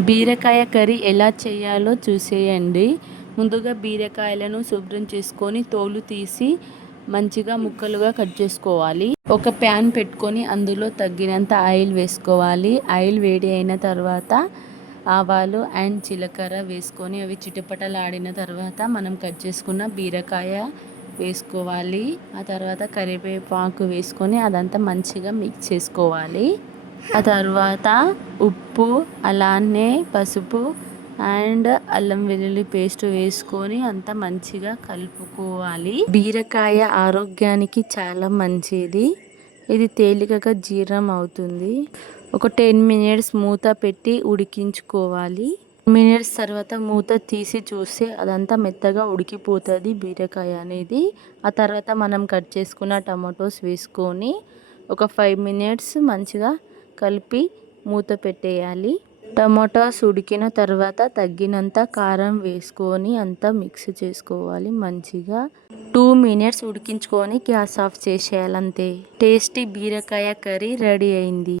బీరకాయ కర్రీ ఎలా చేయాలో చూసేయండి. ముందుగా బీరకాయలను శుభ్రం చేసుకొని తోలు తీసి మంచిగా ముక్కలుగా కట్ చేసుకోవాలి. ఒక ప్యాన్ పెట్టుకొని అందులో తగినంత ఆయిల్ వేసుకోవాలి. ఆయిల్ వేడి అయిన తర్వాత ఆవాలు అండ్ జీలకర్ర వేసుకొని అవి చిటపటలాడిన తర్వాత మనం కట్ చేసుకున్న బీరకాయ వేసుకోవాలి. ఆ తర్వాత కరివేపాకు వేసుకొని అదంతా మంచిగా మిక్స్ చేసుకోవాలి. ఆ తర్వాత ఉప్పు అలానే పసుపు అండ్ అల్లం వెల్లుల్లి పేస్ట్ వేసుకొని అంతా మంచిగా కలుపుకోవాలి. బీరకాయ ఆరోగ్యానికి చాలా మంచిది. ఇది తేలికగా జీర్ణం అవుతుంది. ఒక 10 మినిట్స్ మూత పెట్టి ఉడికించుకోవాలి. మినిట్స్ తర్వాత మూత తీసి చూస్తే అదంతా మెత్తగా ఉడికిపోతుంది బీరకాయ అనేది. ఆ తర్వాత మనం కట్ చేసుకున్న టమాటోస్ వేసుకొని ఒక 5 మినిట్స్ మంచిగా కలిపి మూత పెట్టేయాలి. టమాటాస్ ఉడికిన తర్వాత తగినంత కారం వేసుకొని అంతా మిక్స్ చేసుకోవాలి మంచిగా. 2 మినిట్స్ ఉడికించుకొని గ్యాస్ ఆఫ్ చేసేయాలి అంతే. టేస్టీ బీరకాయ కర్రీ రెడీ అయింది.